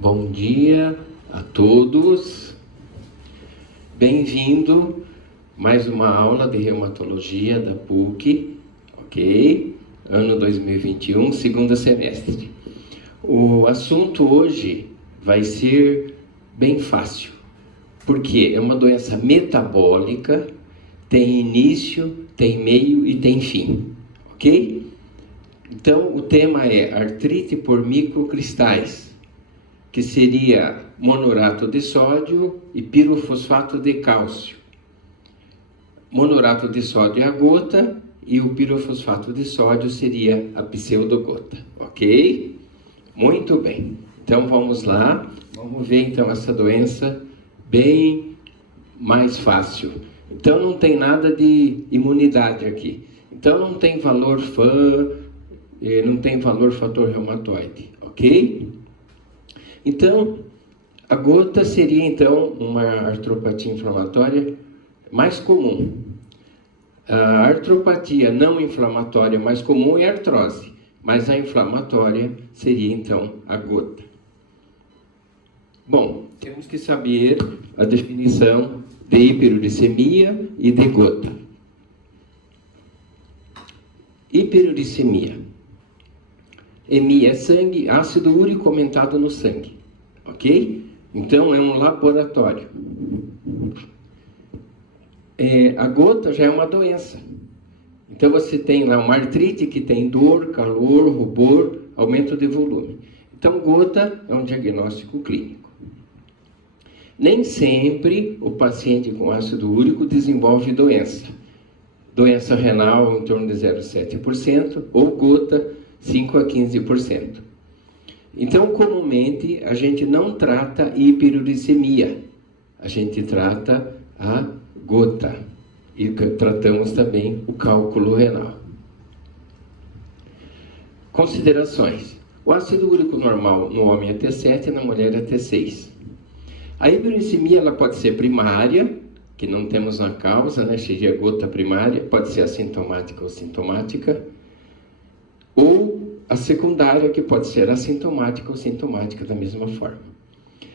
Bom dia a todos, bem-vindo mais uma aula de reumatologia da PUC, ok? Ano 2021, segundo semestre. O assunto hoje vai ser bem fácil, porque é uma doença metabólica, tem início, tem meio e tem fim, ok? Então o tema é artrite por microcristais, que seria monorato de sódio e pirofosfato de cálcio. Monorato de sódio é a gota e o pirofosfato de sódio seria a pseudogota, ok? Muito bem, então vamos lá, vamos ver então essa doença bem mais fácil. Então não tem nada de imunidade aqui, então não tem valor FAM, não tem valor fator reumatoide, ok? Então, a gota seria então uma artropatia inflamatória mais comum. A artropatia não inflamatória mais comum é a artrose, mas a inflamatória seria então a gota. Bom, temos que saber a definição de hiperuricemia e de gota. Hiperuricemia. Hemi é sangue, ácido úrico aumentado no sangue, ok? Então é um laboratório. A gota já é uma doença. Então você tem lá uma artrite que tem dor, calor, rubor, aumento de volume. Então gota é um diagnóstico clínico. Nem sempre o paciente com ácido úrico desenvolve doença. Doença renal em torno de 0,7% ou gota 5 a 15%. Então, comumente, a gente não trata hiperuricemia, a gente trata a gota e tratamos também o cálculo renal. Considerações. O ácido úrico normal no homem é T7 e na mulher é T6. A hiperuricemia ela pode ser primária, que não temos uma causa, né? Seria gota primária, pode ser assintomática ou sintomática, ou a secundária, que pode ser assintomática ou sintomática da mesma forma.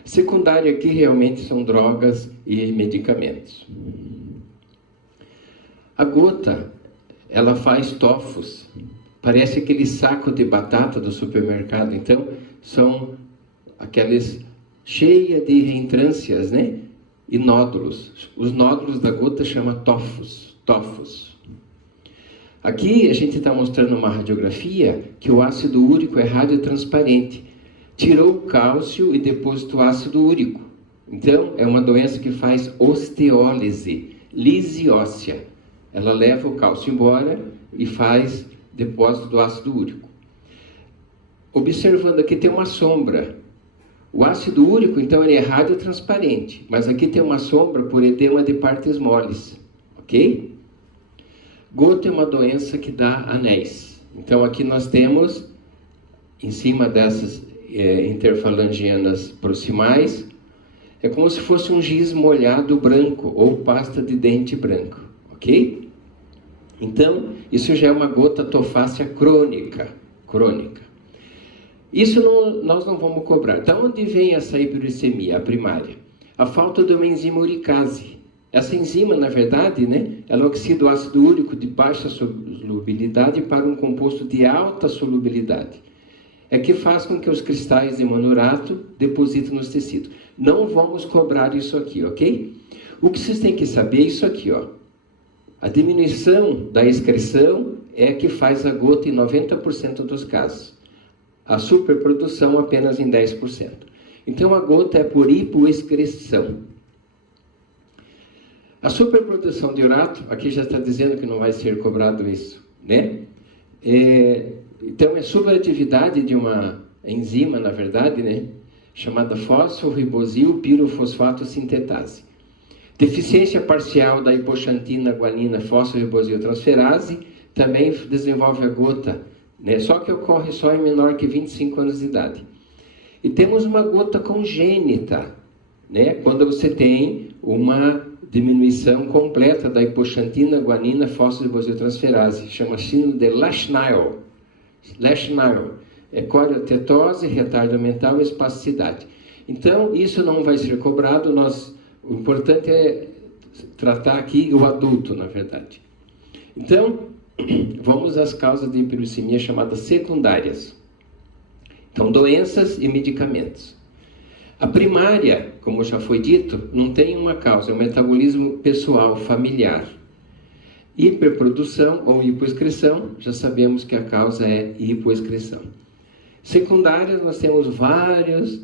Secundária aqui realmente são drogas e medicamentos. A gota, ela faz tofos, parece aquele saco de batata do supermercado, então são aquelas cheias de reentrâncias, né? E nódulos. Os nódulos da gota chama tofos. Aqui a gente está mostrando uma radiografia que o ácido úrico é radiotransparente. Tirou o cálcio e depositou ácido úrico. Então, é uma doença que faz osteólise, lise óssea. Ela leva o cálcio embora e faz depósito do ácido úrico. Observando aqui tem uma sombra. O ácido úrico, então, ele é radiotransparente, mas aqui tem uma sombra por edema de partes moles, ok? Gota é uma doença que dá anéis. Então, aqui nós temos, em cima dessas interfalangianas proximais, é como se fosse um giz molhado branco, ou pasta de dente branco, ok? Então, isso já é uma gota tofácea crônica. Isso nós não vamos cobrar. Da onde vem essa hiperuricemia, a primária? A falta de uma enzima uricase. Essa enzima, na verdade, né, ela oxida o ácido úrico de baixa solubilidade para um composto de alta solubilidade. É que faz com que os cristais de monorato depositem nos tecidos. Não vamos cobrar isso aqui, ok? O que vocês têm que saber é isso aqui, ó. A diminuição da excreção é que faz a gota em 90% dos casos. A superprodução apenas em 10%. Então a gota é por hipoexcreção. A superprodução de urato, aqui já está dizendo que não vai ser cobrado isso, né? Então é subatividade de uma enzima, na verdade, né? Chamada fosforibosil pirofosfato sintetase. Deficiência parcial da hipoxantina guanina fosforibosil transferase também desenvolve a gota, né? Só que ocorre só em menor que 25 anos de idade. E temos uma gota congênita, né? Quando você tem uma diminuição completa da hipoxantina guanina fosforibosil transferase, chama síndrome de Leschnail. coriotetose, retardo mental e espasticidade. Então, isso não vai ser cobrado, o importante é tratar aqui o adulto, na verdade. Então, vamos às causas de hiperuricemia chamadas secundárias. Então, doenças e medicamentos. A primária, como já foi dito, não tem uma causa, é um metabolismo pessoal, familiar. Hiperprodução ou hipoexcreção, já sabemos que a causa é hipoexcreção. Secundárias, nós temos várias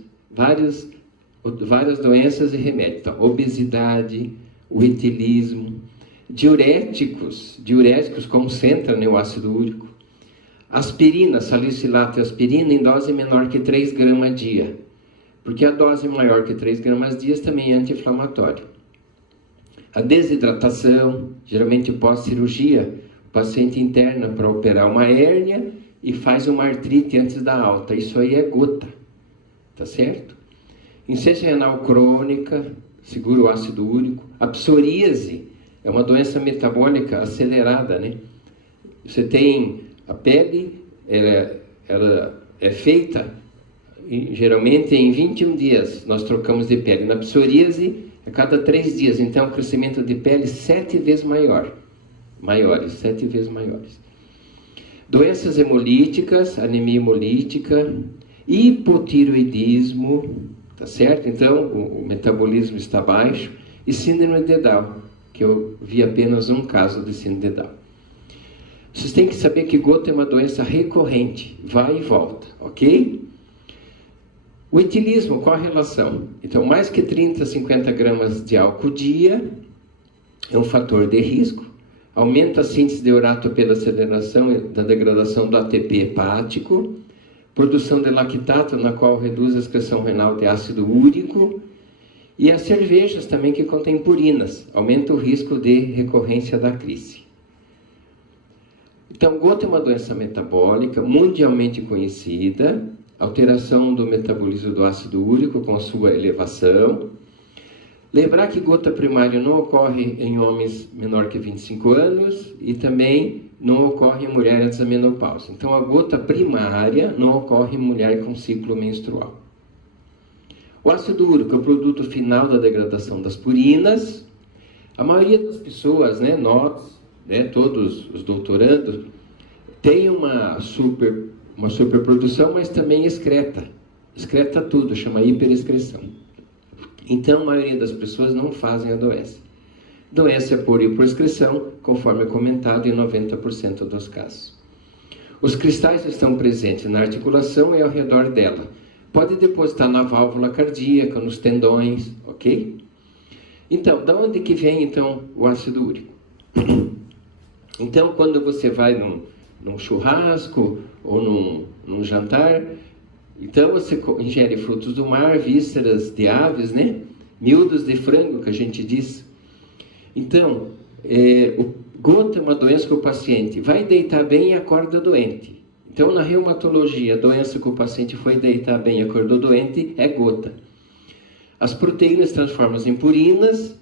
doenças e remédios. Então, obesidade, o etilismo, diuréticos concentram o ácido úrico. Aspirina, salicilato e aspirina em dose menor que 3 gramas dia. Porque a dose maior que 3 gramas dia também é anti-inflamatório. A desidratação, geralmente pós-cirurgia, o paciente interna para operar uma hérnia e faz uma artrite antes da alta. Isso aí é gota, tá certo? Insuficiência renal crônica, segura o ácido úrico. A psoríase é uma doença metabólica acelerada, né? Você tem a pele, ela é feita geralmente em 21 dias, nós trocamos de pele. Na psoríase, a cada 3 dias, então o crescimento de pele 7 vezes maiores, 7 vezes maiores. Doenças hemolíticas, anemia hemolítica, hipotireoidismo, tá certo? Então, o metabolismo está baixo. E síndrome de Down, que eu vi apenas um caso de síndrome de Down. Vocês têm que saber que gota é uma doença recorrente, vai e volta, ok? O etilismo, qual a relação? Então, mais que 30 a 50 gramas de álcool dia é um fator de risco. Aumenta a síntese de urato pela aceleração da degradação do ATP hepático. Produção de lactato, na qual reduz a excreção renal de ácido úrico. E as cervejas também que contêm purinas. Aumenta o risco de recorrência da crise. Então, gota é uma doença metabólica mundialmente conhecida. Alteração do metabolismo do ácido úrico com a sua elevação. Lembrar que gota primária não ocorre em homens menor que 25 anos e também não ocorre em mulher antes da menopausa. Então, a gota primária não ocorre em mulher com ciclo menstrual. O ácido úrico é o produto final da degradação das purinas. A maioria das pessoas, nós, todos os doutorandos, tem uma superprodução, mas também excreta tudo, chama hiperexcreção. Então, a maioria das pessoas não fazem a doença. Doença é por hipoexcreção, conforme comentado, em 90% dos casos. Os cristais estão presentes na articulação e ao redor dela. Pode depositar na válvula cardíaca, nos tendões, ok? Então, da onde que vem, então, o ácido úrico? Então, quando você vai num churrasco ou num jantar, então você ingere frutos do mar, vísceras de aves, miúdos de frango, que a gente diz. Então, gota é uma doença que o paciente vai deitar bem e acorda doente. Então, na reumatologia, a doença que o paciente foi deitar bem e acordou doente é gota. As proteínas transformam-se em purinas,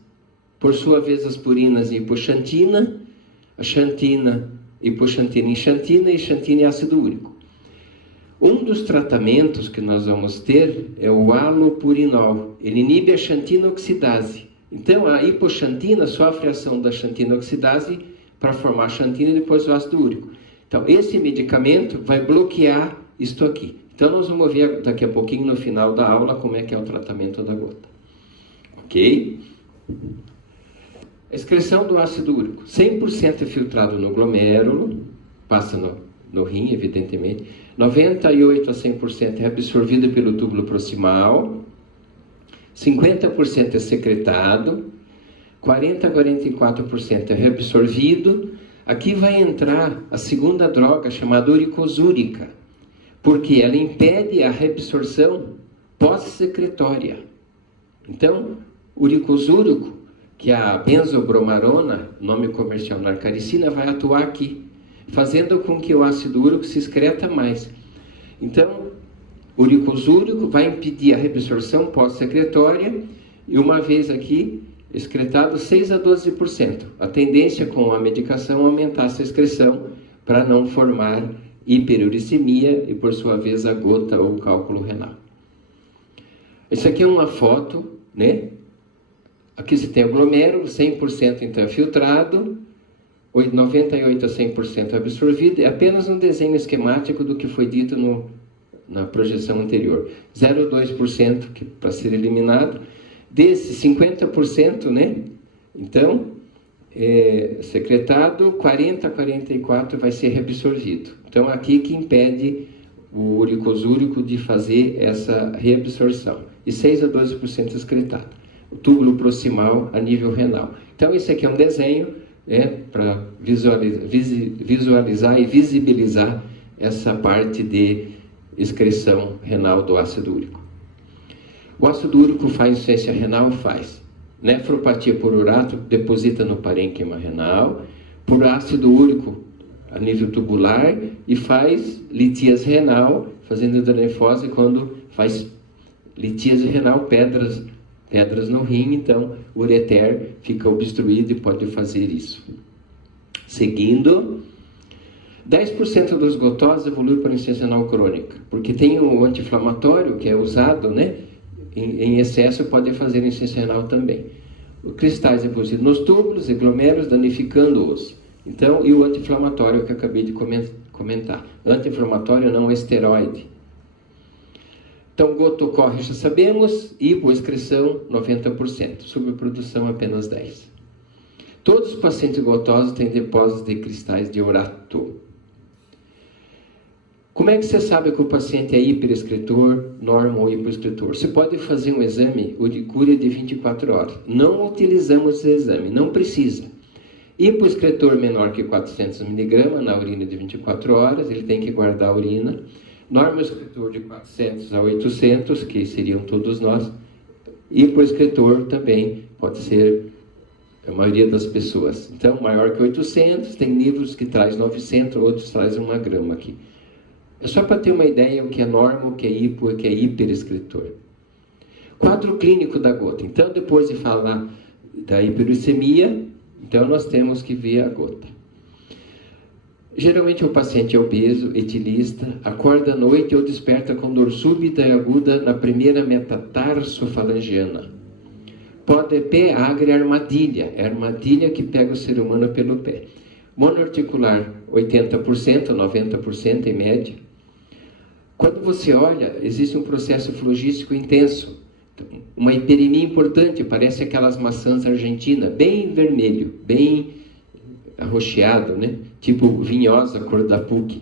por sua vez as purinas em hipoxantina, a xantina, hipoxantina em xantina e xantina em ácido úrico. Um dos tratamentos que nós vamos ter é o halopurinol. Ele inibe a xantina oxidase. Então, a hipoxantina sofre a ação da xantina oxidase para formar a xantina e depois o ácido úrico. Então, esse medicamento vai bloquear isto aqui. Então, nós vamos ver daqui a pouquinho, no final da aula, como é que é o tratamento da gota. Ok? A excreção do ácido úrico. 100% é filtrado no glomérulo, passa no rim, evidentemente. 98% a 100% é absorvido pelo túbulo proximal. 50% é secretado. 40% a 44% é reabsorvido. Aqui vai entrar a segunda droga, chamada uricosúrica, porque ela impede a reabsorção pós-secretória. Então, uricosúrico, que é a benzobromarona, nome comercial narcaricina, vai atuar aqui, fazendo com que o ácido úrico se excreta mais. Então, o uricosúrico vai impedir a reabsorção pós-secretória e uma vez aqui, excretado 6 a 12%. A tendência com a medicação é aumentar essa excreção para não formar hiperuricemia e, por sua vez, a gota ou cálculo renal. Isso aqui é uma foto, né? Aqui você tem o glomérulo, 100% então é filtrado, 98% a 100% absorvido. É apenas um desenho esquemático do que foi dito na projeção anterior. 0,2% para ser eliminado. Desse 50%, né? Então, secretado, 40% a 44% vai ser reabsorvido. Então, aqui que impede o uricosúrico de fazer essa reabsorção. E 6% a 12% excretado. O túbulo proximal a nível renal. Então, esse aqui é um desenho para visualizar e visibilizar essa parte de excreção renal do ácido úrico. O ácido úrico faz insuficiência renal? Faz. Nefropatia por urato deposita no parênquima renal, por ácido úrico a nível tubular e faz litíase renal, fazendo hidronefrose quando faz litíase renal, pedras no rim, então o ureter fica obstruído e pode fazer isso. Seguindo, 10% dos gotoses evolui para insuficiência renal crônica, porque tem o anti-inflamatório que é usado, né? Em excesso pode fazer insuficiência renal também. Os cristais depositam nos túbulos e glomérulos, danificando-os. Então, e o anti-inflamatório que eu acabei de comentar. Anti-inflamatório não esteroide. Então, gota ocorre, já sabemos, hipoexcreção 90%, subprodução apenas 10%. Todos os pacientes gotosos têm depósitos de cristais de urato. Como é que você sabe que o paciente é hiperexcretor, normal ou hipoexcretor? Você pode fazer um exame, o de cura de 24 horas. Não utilizamos esse exame, não precisa. Hipoexcretor menor que 400 mg na urina de 24 horas, ele tem que guardar a urina. Normal excretor de 400 a 800, que seriam todos nós. Hipoexcretor também pode ser a maioria das pessoas. Então, maior que 800, tem níveis que traz 900, outros trazem 1 grama aqui. É só para ter uma ideia o que é normal, o que é hipo, o que é hiperexcretor. Quadro clínico da gota. Então, depois de falar da hiperuricemia, então nós temos que ver a gota. Geralmente o paciente é obeso, etilista, acorda à noite ou desperta com dor súbita e aguda na primeira metatarsofalangiana. Pode pé, agra e armadilha. É a armadilha que pega o ser humano pelo pé. Monoarticular, 80%, 90% em média. Quando você olha, existe um processo flogístico intenso. Uma hiperemia importante, parece aquelas maçãs argentinas, bem vermelho, bem arroxeado, né? Tipo vinhosa, cor da PUC.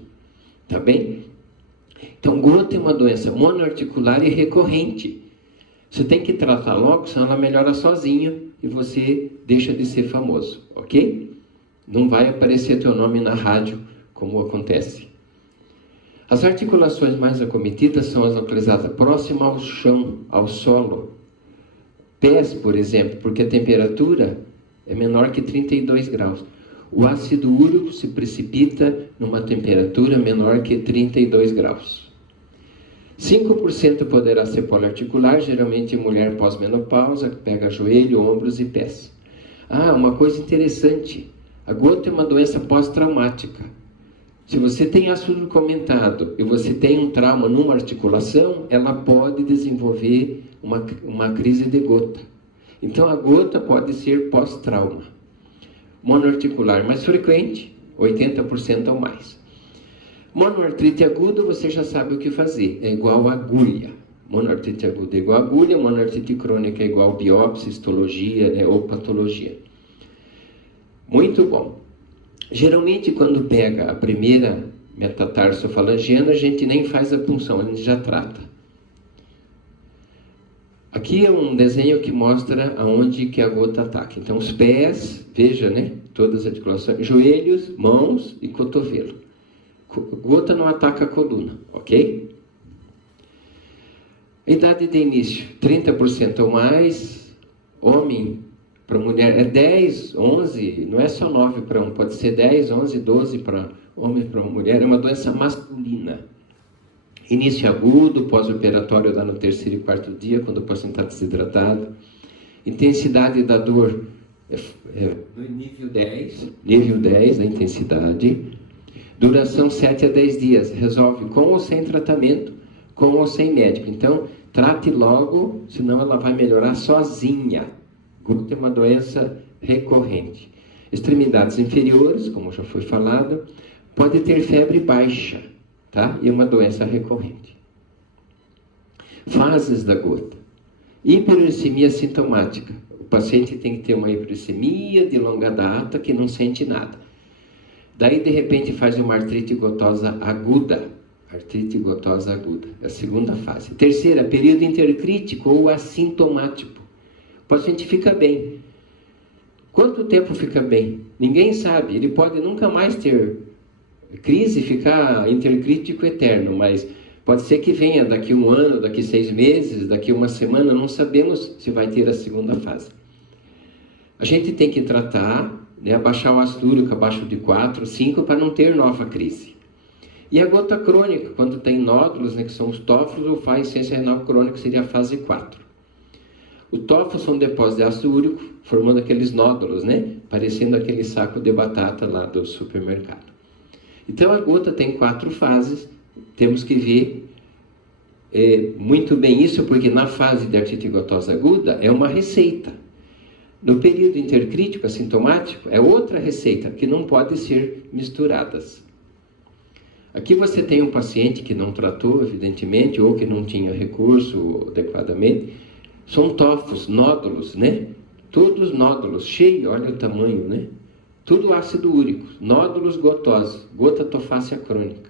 Tá bem? Então, gota é uma doença monoarticular e recorrente. Você tem que tratar logo, senão ela melhora sozinha e você deixa de ser famoso, ok? Não vai aparecer teu nome na rádio, como acontece. As articulações mais acometidas são as localizadas próximas ao chão, ao solo. Pés, por exemplo, porque a temperatura é menor que 32 graus. O ácido úrico se precipita numa temperatura menor que 32 graus. 5% poderá ser poliarticular, geralmente em mulher pós-menopausa, que pega joelho, ombros e pés. Ah, uma coisa interessante. A gota é uma doença pós-traumática. Se você tem ácido úrico aumentado e você tem um trauma numa articulação, ela pode desenvolver uma crise de gota. Então, a gota pode ser pós-trauma. Monoarticular mais frequente, 80% ou mais. Monoartrite aguda, você já sabe o que fazer, é igual a agulha. Monoartrite aguda é igual a agulha, monoartrite crônica é igual a biópsia, histologia, né, ou patologia. Muito bom. Geralmente, quando pega a primeira metatarsofalangiana, a gente nem faz a punção, a gente já trata. Aqui é um desenho que mostra aonde que a gota ataca. Então, os pés, veja, né? Todas as articulações, joelhos, mãos e cotovelo. Gota não ataca a coluna, ok? Idade de início, 30% ou mais. Homem para mulher é 10, 11, não é só 9 para um, pode ser 10, 11, 12 para homem para mulher. É uma doença masculina. Início agudo, pós-operatório dá no 3º e 4º dia, quando o paciente está desidratado. Intensidade da dor no nível 10 da intensidade. Duração 7 a 10 dias. Resolve com ou sem tratamento, com ou sem médico. Então, trate logo, senão ela vai melhorar sozinha. Gota é uma doença recorrente. Extremidades inferiores, como já foi falado, pode ter febre baixa, tá? E uma doença recorrente. Fases da gota. Hiperuricemia sintomática. O paciente tem que ter uma hiperuricemia de longa data que não sente nada. Daí, de repente, faz uma artrite gotosa aguda. Artrite gotosa aguda. É a segunda fase. Terceira, período intercrítico ou assintomático. O paciente fica bem. Quanto tempo fica bem? Ninguém sabe. Ele pode nunca mais ter crise, ficar intercrítico eterno, mas pode ser que venha daqui 1 ano, daqui 6 meses, daqui 1 semana, não sabemos se vai ter a segunda fase. A gente tem que tratar, né, abaixar o ácido úrico abaixo de 4, 5, para não ter nova crise. E a gota crônica, quando tem nódulos, né, que são os tófos, ou faz insuficiência renal crônica, seria a fase 4. O tófo são depósitos de ácido úrico, formando aqueles nódulos, né, parecendo aquele saco de batata lá do supermercado. Então a gota tem 4 fases, temos que ver muito bem isso, porque na fase de artrite gotosa aguda é uma receita. No período intercrítico assintomático é outra receita, que não pode ser misturadas. Aqui você tem um paciente que não tratou, evidentemente, ou que não tinha recurso adequadamente. São tófos, nódulos, né? Todos nódulos, cheio, olha o tamanho, né? Tudo ácido úrico, nódulos gotosos, gota tofácea crônica.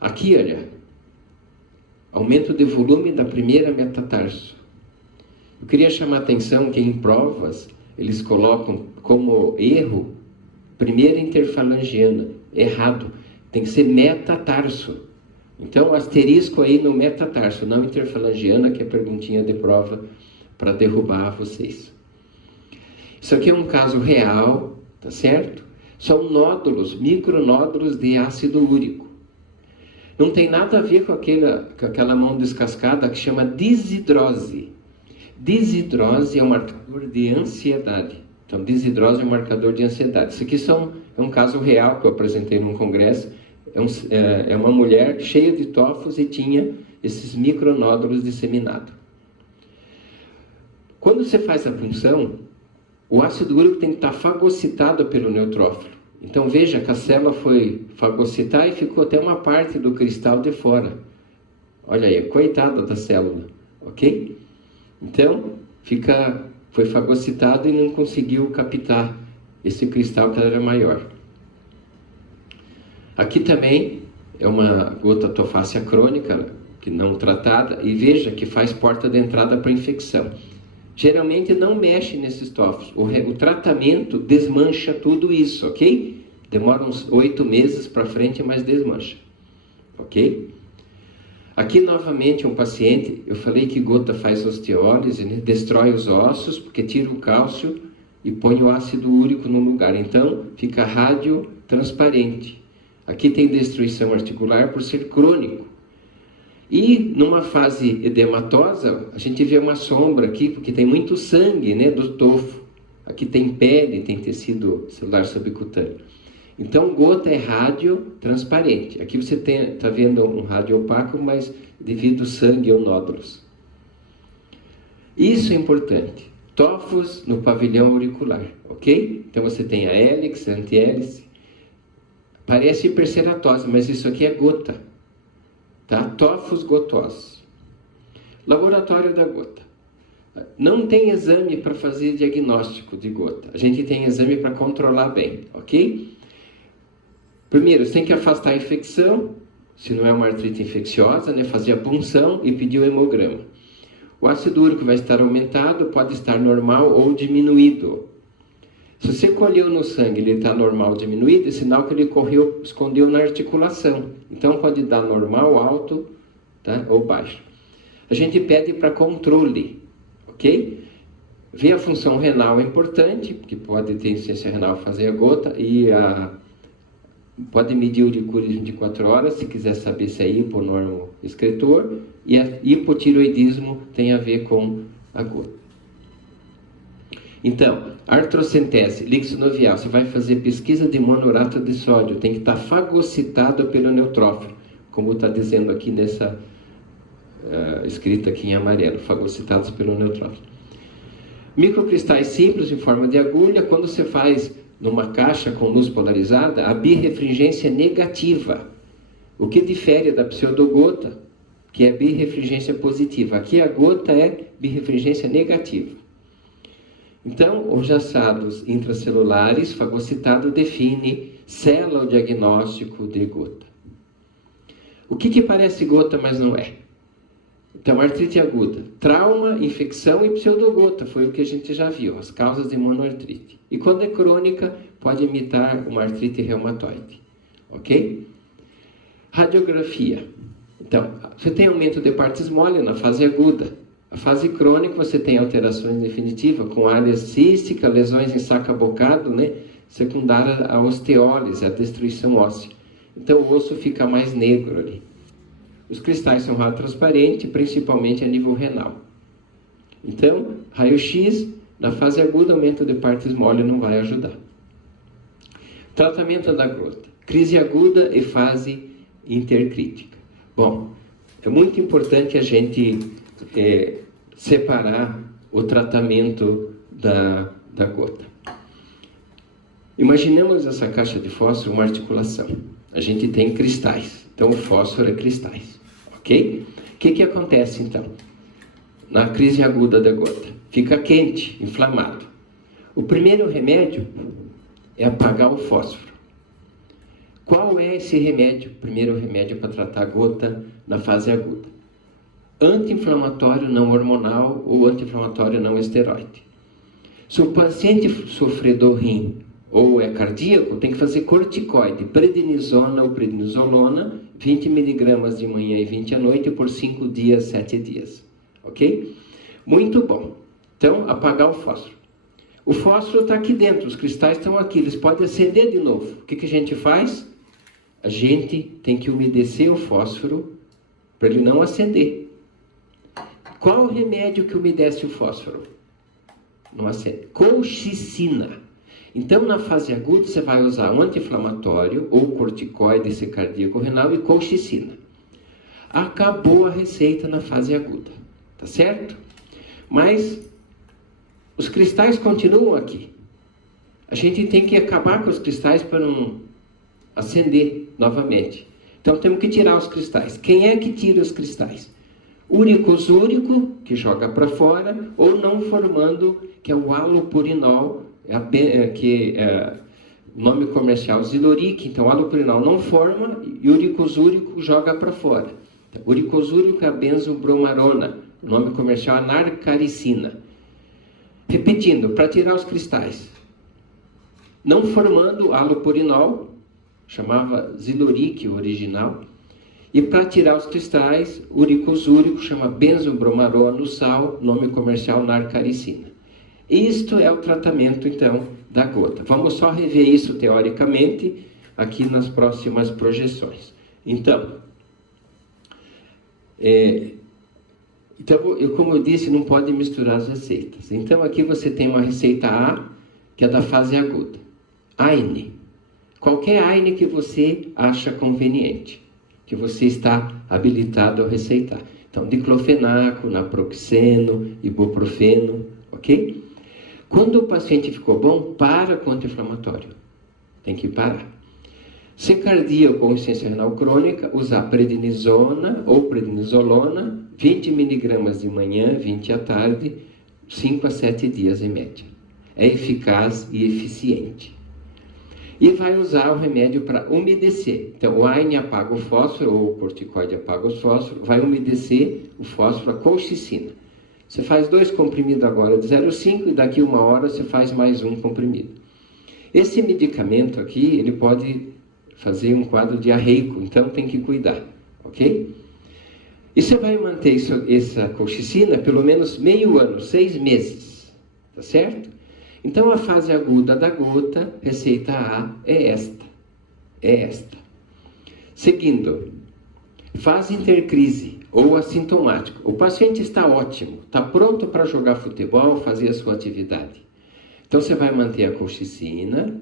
Aqui, olha, aumento de volume da primeira metatarso. Eu queria chamar a atenção que em provas eles colocam como erro primeira interfalangiana, errado, tem que ser metatarso. Então, asterisco aí no metatarso, não interfalangiana, que é a perguntinha de prova para derrubar vocês. Isso aqui é um caso real, tá certo? São nódulos, micronódulos de ácido úrico. Não tem nada a ver com aquela mão descascada que chama desidrose. Desidrose é um marcador de ansiedade. Então, desidrose é um marcador de ansiedade. Isso aqui é um caso real que eu apresentei num congresso. É uma mulher cheia de tófos e tinha esses micronódulos disseminados. Quando você faz a punção, o ácido úrico tem que estar fagocitado pelo neutrófilo. Então veja que a célula foi fagocitar e ficou até uma parte do cristal de fora. Olha aí, coitada da célula, ok? Então foi fagocitado e não conseguiu captar esse cristal que era maior. Aqui também é uma gota tofácea crônica, que não tratada, e veja que faz porta de entrada para infecção. Geralmente não mexe nesses tófos. O tratamento desmancha tudo isso, ok? Demora uns 8 meses para frente, mas desmancha, ok? Aqui novamente um paciente, eu falei que gota faz osteólise, né? Destrói os ossos, porque tira o cálcio e põe o ácido úrico no lugar. Então fica radiotransparente. Aqui tem destruição articular por ser crônico. E numa fase edematosa, a gente vê uma sombra aqui, porque tem muito sangue, né, do tofo. Aqui tem pele, tem tecido celular subcutâneo. Então, gota é radiotransparente. Aqui você está vendo um rádio opaco, mas devido ao sangue ou nódulos. Isso é importante. Tofos no pavilhão auricular, ok? Então você tem a hélice, a antihélice. Parece hiperceratose, mas isso aqui é gota. Tá? Tófos gotosos. Laboratório da gota. Não tem exame para fazer diagnóstico de gota. A gente tem exame para controlar bem, ok? Primeiro, você tem que afastar a infecção, se não é uma artrite infecciosa, né? Fazer a punção e pedir o hemograma. O ácido úrico vai estar aumentado, pode estar normal ou diminuído. Se você colheu no sangue, ele está normal ou diminuído, é sinal que ele escondeu na articulação. Então pode dar normal, alto, tá? Ou baixo. A gente pede para controle, ok? Ver a função renal é importante, porque pode ter insuficiência renal fazer a gota, e pode medir o uricúria de 24 horas, se quiser saber se é hiponormo excretor, e a hipotiroidismo tem a ver com a gota. Então, artrocentese, líquido sinovial, você vai fazer pesquisa de monourato de sódio, tem que estar fagocitado pelo neutrófilo, como está dizendo aqui nessa escrita aqui em amarelo, fagocitados pelo neutrófilo. Microcristais simples em forma de agulha, quando você faz numa caixa com luz polarizada, a birrefringência negativa, o que difere da pseudogota, que é birrefringência positiva. Aqui a gota é birrefringência negativa. Então, os assados intracelulares, fagocitado define célula ou diagnóstico de gota. O que parece gota, mas não é? Então, artrite aguda, trauma, infecção e pseudogota, foi o que a gente já viu, as causas de monoartrite. E quando é crônica, pode imitar uma artrite reumatoide, ok? Radiografia. Então, você tem aumento de partes mole na fase aguda. A fase crônica, você tem alterações definitivas, com área cística, lesões em saco-bocado, né? Secundária à osteólise, à destruição óssea. Então, o osso fica mais negro ali. Os cristais são raio transparente, principalmente a nível renal. Então, raio-x, na fase aguda, aumento de partes mole não vai ajudar. Tratamento da gota. Crise aguda e fase intercrítica. Bom, é muito importante a gente separar o tratamento da gota. Imaginemos essa caixa de fósforo, uma articulação. A gente tem cristais, então o fósforo é cristais, ok? O que acontece então? Na crise aguda da gota, fica quente, inflamado. O primeiro remédio é apagar o fósforo. Qual é esse remédio? Primeiro remédio para tratar a gota na fase aguda. Anti-inflamatório não hormonal ou anti-inflamatório não esteroide. Se o paciente sofrer do rim ou é cardíaco, tem que fazer corticoide, prednisona ou prednisolona, 20 mg de manhã e 20 à noite por 5 dias, 7 dias. Ok? Muito bom. Então, apagar o fósforo. O fósforo está aqui dentro, os cristais estão aqui, eles podem acender de novo. O que a gente faz? A gente tem que umedecer o fósforo para ele não acender. Qual o remédio que umedece o fósforo? Não acende. Colchicina. Então, na fase aguda, você vai usar um anti-inflamatório, ou corticoide, se cardíaco renal, e colchicina. Acabou a receita na fase aguda, tá certo? Mas os cristais continuam aqui. A gente tem que acabar com os cristais para não acender novamente. Então, temos que tirar os cristais. Quem é que tira os cristais? Uricosúrico, que joga para fora, ou não formando, que é o halopurinol, que é nome comercial Ziloric. Então, halopurinol não forma e uricosúrico joga para fora. Então, uricosúrico é a benzobromarona, nome comercial é narcaricina. Repetindo, para tirar os cristais, não formando halopurinol, chamava Ziloric o original, e para tirar os cristais, uricosúrico, chama benzobromarona, o sal, nome comercial narcaricina. Isto é o tratamento, então, da gota. Vamos só rever isso teoricamente aqui nas próximas projeções. Então, como eu disse, não pode misturar as receitas. Então, aqui você tem uma receita A, que é da fase aguda. AINE. Qualquer AINE que você acha conveniente, que você está habilitado a receitar. Então, diclofenaco, naproxeno, ibuprofeno, ok? Quando o paciente ficou bom, para com o anti-inflamatório. Tem que parar. Se cardíaco ou insuficiência renal crônica, usar prednisona ou prednisolona, 20 mg de manhã, 20 à tarde, 5 a 7 dias em média. É eficaz e eficiente. E vai usar o remédio para umedecer. Então, o AINE apaga o fósforo, ou o corticoide apaga o fósforo, vai umedecer o fósforo, a colchicina. Você faz 2 comprimidos agora de 0,5 e daqui 1 hora você faz mais 1 comprimido. Esse medicamento aqui, ele pode fazer um quadro diarreico, então tem que cuidar, ok? E você vai manter essa colchicina pelo menos meio ano, 6 meses, tá certo? Então, a fase aguda da gota, receita A, é esta. Seguindo, fase intercrise ou assintomático. O paciente está ótimo, está pronto para jogar futebol, fazer a sua atividade. Então você vai manter a colchicina,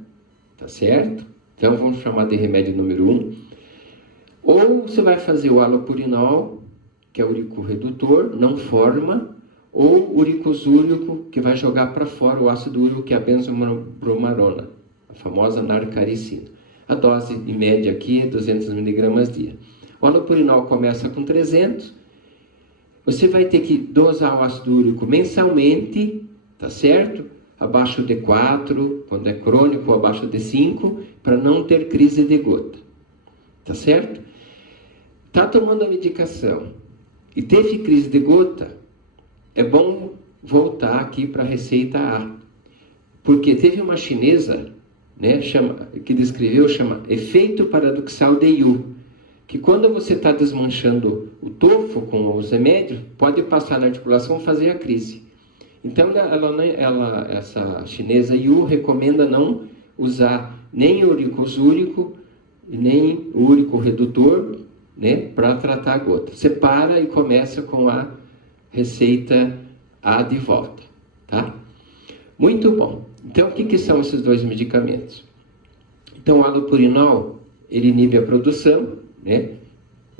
tá certo? Então vamos chamar de remédio número 1. Ou você vai fazer o halopurinol, que é uricorredutor, não forma, ou uricosúrico, que vai jogar para fora o ácido úrico, que é a benzobromarona, a famosa narcaricina. A dose em média aqui é 200 mg dia. O halopurinol começa com 300. Você vai ter que dosar o ácido úrico mensalmente, tá certo? Abaixo de 4, quando é crônico, abaixo de 5, para não ter crise de gota, tá certo? Tá tomando a medicação e teve crise de gota, é bom voltar aqui para a receita A, porque teve uma chinesa, né, que descreveu, chama efeito paradoxal de Yu, que quando você está desmanchando o tofo com os remédios, pode passar na articulação e fazer a crise. Então, essa chinesa Yu recomenda não usar nem o uricosúrico, nem o uricorredutor, né, para tratar a gota. Você para e começa com a receita A de volta, tá? Muito bom. Então, o que são esses dois medicamentos? Então, o halopurinol, ele inibe a produção, né?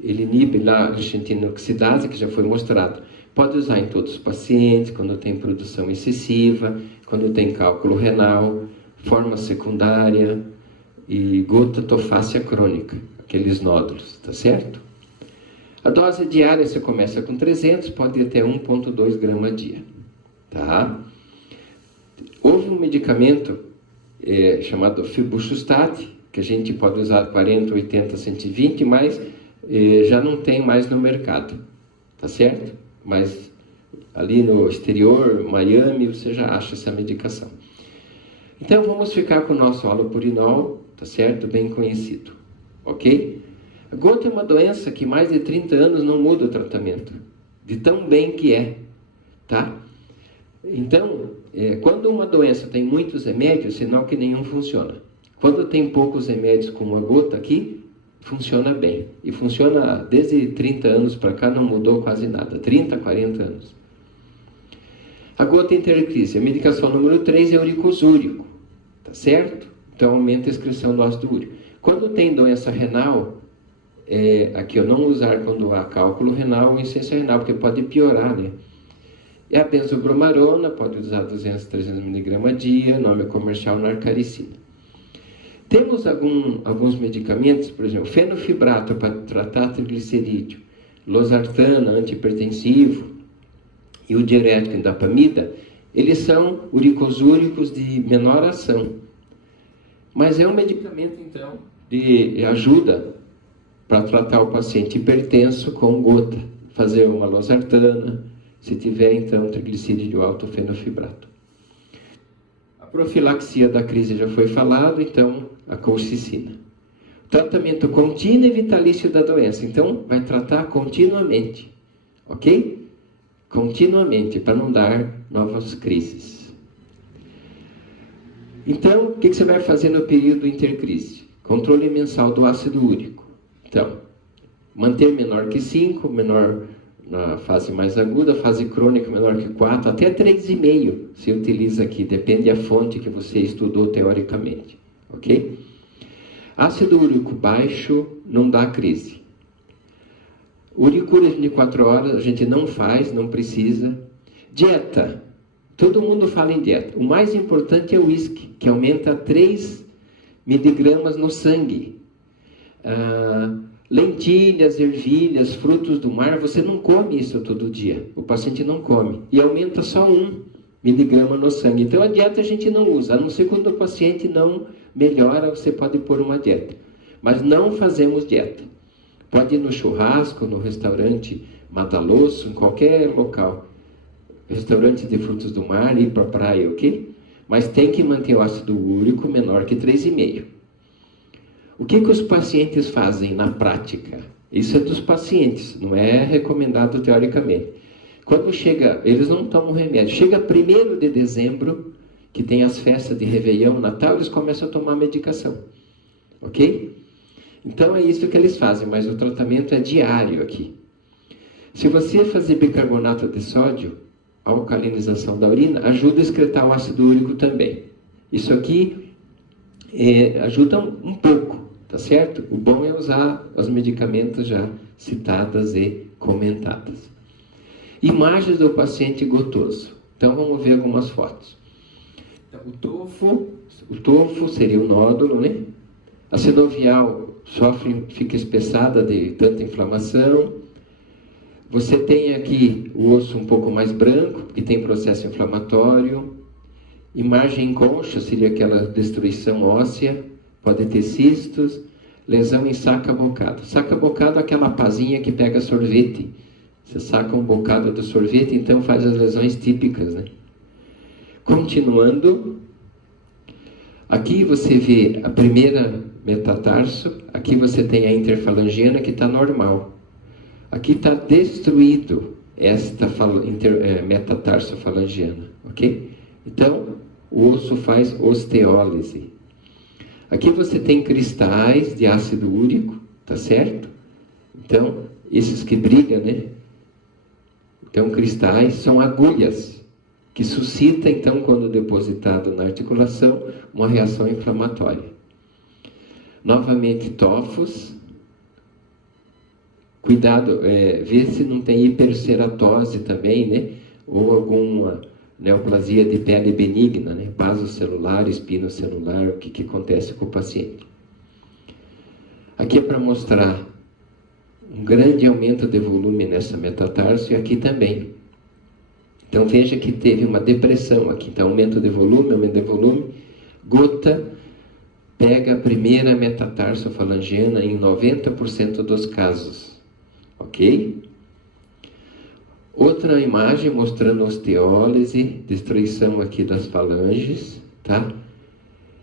Ele inibe lá a angiotensina oxidase, que já foi mostrado. Pode usar em todos os pacientes, quando tem produção excessiva, quando tem cálculo renal, forma secundária e gota tofácea crônica, aqueles nódulos, tá certo? A dose diária você começa com 300, pode ir até 1,2 gramas dia, tá? Houve um medicamento chamado fibuxostat, que a gente pode usar 40, 80, 120, mas já não tem mais no mercado, tá certo? Mas ali no exterior, Miami, você já acha essa medicação. Então vamos ficar com o nosso halopurinol, tá certo? Bem conhecido, ok? A gota é uma doença que mais de 30 anos não muda o tratamento, de tão bem que é, tá? Então, quando uma doença tem muitos remédios, sinal que nenhum funciona. Quando tem poucos remédios com uma gota aqui, funciona bem. E funciona desde 30 anos para cá, não mudou quase nada. 30, 40 anos. A gota intercrise. A medicação número 3 é uricosúrico. Tá certo? Então aumenta a excreção do ácido úrico. Quando tem doença renal, aqui eu não usar quando há cálculo renal ou insuficiência renal, porque pode piorar, né? E a benzobromarona, pode usar 200, 300 mg dia, nome comercial narcaricina. Temos alguns medicamentos, por exemplo, fenofibrato para tratar triglicerídeo, losartana, antihipertensivo, e o diurético indapamida, eles são uricosúricos de menor ação. Mas é um medicamento, então, de ajuda para tratar o paciente hipertenso com gota. Fazer uma losartana, se tiver, então, triglicerídeo alto, fenofibrato. A profilaxia da crise já foi falado, então, a colchicina. Tratamento contínuo e vitalício da doença. Então, vai tratar continuamente, ok? Continuamente, para não dar novas crises. Então, o que você vai fazer no período intercrise? Controle mensal do ácido úrico. Então, manter menor que 5, menor na fase mais aguda, fase crônica menor que 4, até 3,5 se utiliza aqui, depende da fonte que você estudou teoricamente, ok? Ácido úrico baixo não dá crise. Uricúria de 24 horas a gente não faz, não precisa. Dieta, todo mundo fala em dieta. O mais importante é o uísque, que aumenta 3 miligramas no sangue. Lentilhas, ervilhas, frutos do mar, você não come isso todo dia. O paciente não come. E aumenta só 1 miligrama no sangue. Então a dieta a gente não usa, a não ser quando o paciente não melhora, você pode pôr uma dieta. Mas não fazemos dieta. Pode ir no churrasco, no restaurante Madaloso, em qualquer local. Restaurante de frutos do mar, ir para a praia, ok? Mas tem que manter o ácido úrico menor que 3,5. O que os pacientes fazem na prática? Isso é dos pacientes, não é recomendado teoricamente. Quando chega, eles não tomam remédio. Chega 1º de dezembro, que tem as festas de Réveillon, Natal, eles começam a tomar medicação. Ok? Então é isso que eles fazem, mas o tratamento é diário aqui. Se você fazer bicarbonato de sódio, alcalinização da urina, ajuda a excretar o ácido úrico também. Isso aqui ajuda um pouco, tá certo? O bom é usar os medicamentos já citadas e comentadas. Imagens do paciente gotoso. Então vamos ver algumas fotos. Então, o tofo seria o nódulo, né? A sinovial fica espessada de tanta inflamação. Você tem aqui o osso um pouco mais branco, que tem processo inflamatório. Imagem concha seria aquela destruição óssea, pode ter cistos. Lesão em saca-bocado. Saca-bocado é aquela pazinha que pega sorvete. Você saca um bocado do sorvete, então faz as lesões típicas, né? Continuando, aqui você vê a primeira metatarso, aqui você tem a interfalangiana que está normal. Aqui está destruído esta metatarsofalangiana, ok? Então, o osso faz osteólise. Aqui você tem cristais de ácido úrico, tá certo? Então, esses que brigam, né? Então, cristais são agulhas, que suscita, então, quando depositado na articulação, uma reação inflamatória. Novamente, tofos. Cuidado, ver se não tem hiperceratose também, né? Ou alguma neoplasia de pele benigna, né? Basocelular, espinocelular, o que acontece com o paciente. Aqui é para mostrar um grande aumento de volume nessa metatarso e aqui também. Então veja que teve uma depressão aqui, então aumento de volume, gota pega a primeira metatarsofalangiana em 90% dos casos, ok? Outra imagem mostrando osteólise, destruição aqui das falanges, tá?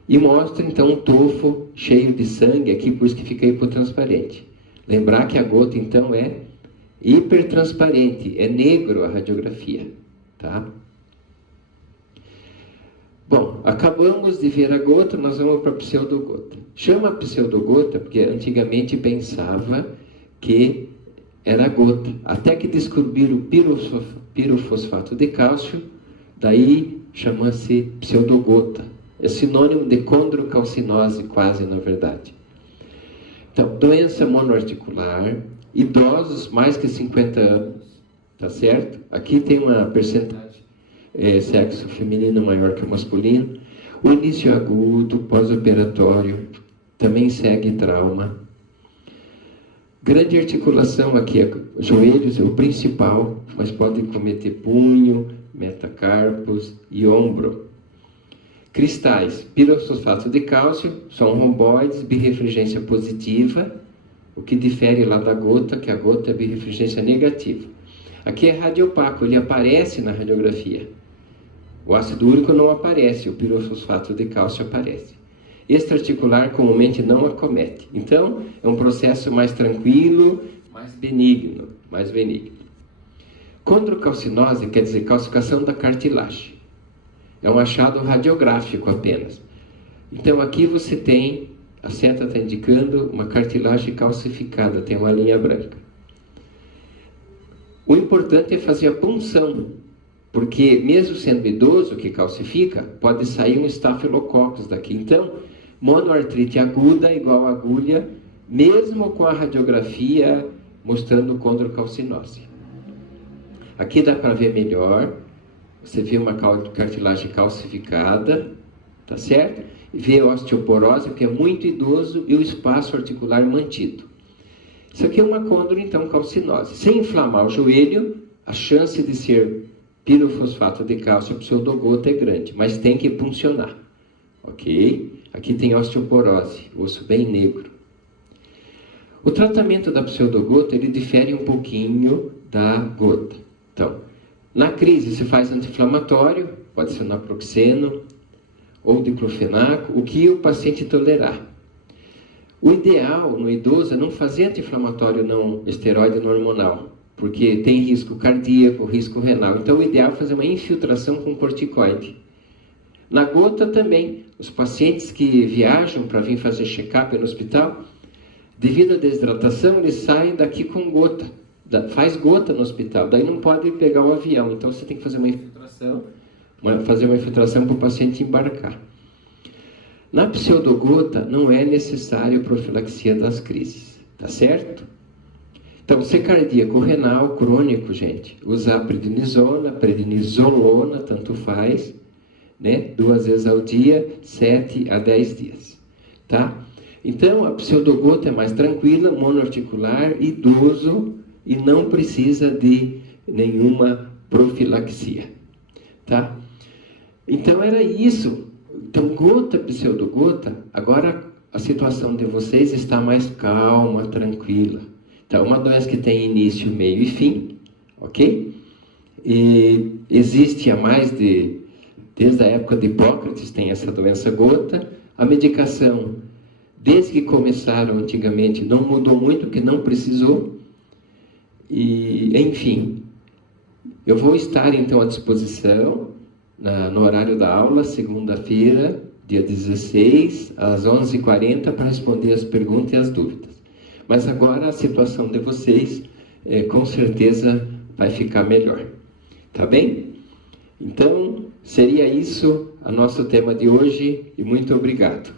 E mostra então um tofo cheio de sangue aqui, por isso que fica hipotransparente. Lembrar que a gota então é hipertransparente, é negro a radiografia, tá? Bom, acabamos de ver a gota, nós vamos para a pseudogota. Chama pseudogota porque antigamente pensava que era gota, até que descobriram o pirofosfato de cálcio, daí chama-se pseudogota. É sinônimo de condrocalcinose, quase, na verdade. Então, doença monoarticular, idosos mais que 50 anos, tá certo? Aqui tem uma percentagem sexo feminino maior que o masculino. O início agudo, pós-operatório, também segue trauma. Grande articulação aqui, joelhos é o principal, mas pode cometer punho, metacarpos e ombro. Cristais, pirofosfato de cálcio, são romboides, birrefringência positiva, o que difere lá da gota, que a gota é birrefringência negativa. Aqui é radiopaco, ele aparece na radiografia. O ácido úrico não aparece, o pirofosfato de cálcio aparece. Extraarticular comumente não acomete. Então, é um processo mais tranquilo, mais benigno. Condrocalcinose quer dizer calcificação da cartilagem. É um achado radiográfico apenas. Então, aqui você tem, a seta está indicando uma cartilagem calcificada, tem uma linha branca. O importante é fazer a punção, porque mesmo sendo idoso que calcifica, pode sair um estafilococcus daqui. Então, monoartrite aguda igual agulha, mesmo com a radiografia mostrando condrocalcinose. Aqui dá para ver melhor, você vê uma cartilagem calcificada, tá certo? E vê a osteoporose, que é muito idoso, e o espaço articular mantido. Isso aqui é uma condro, então, calcinose. Sem inflamar o joelho, a chance de ser pirofosfato de cálcio pseudogota é grande, mas tem que puncionar, ok? Aqui tem osteoporose, osso bem negro. O tratamento da pseudogota, ele difere um pouquinho da gota. Então, na crise se faz anti-inflamatório, pode ser naproxeno ou diclofenaco, o que o paciente tolerar. O ideal no idoso é não fazer anti-inflamatório não esteroide não hormonal, porque tem risco cardíaco, risco renal. Então, o ideal é fazer uma infiltração com corticoide. Na gota também, os pacientes que viajam para vir fazer check-up no hospital, devido à desidratação, eles saem daqui com gota. faz gota no hospital, daí não pode pegar o avião, então você tem que fazer uma infiltração para o paciente embarcar. Na pseudogota não é necessário profilaxia das crises, tá certo? Então, se cardíaco renal crônico, gente, usar prednisona, prednisolona, tanto faz, né? 2 vezes ao dia, 7 a 10 dias, tá? Então, a pseudogota é mais tranquila, monoarticular, idoso e não precisa de nenhuma profilaxia, tá? Então, era isso. Então, gota, pseudogota, agora a situação de vocês está mais calma, tranquila. Então, uma doença que tem início, meio e fim, ok? E existe desde a época de Hipócrates, tem essa doença gota. A medicação, desde que começaram antigamente, não mudou muito, porque não precisou. E, enfim, eu vou estar então à disposição no horário da aula, segunda-feira, dia 16, às 11h40, para responder as perguntas e as dúvidas. Mas agora a situação de vocês, com certeza, vai ficar melhor. Tá bem? Então, seria isso o nosso tema de hoje, e muito obrigado.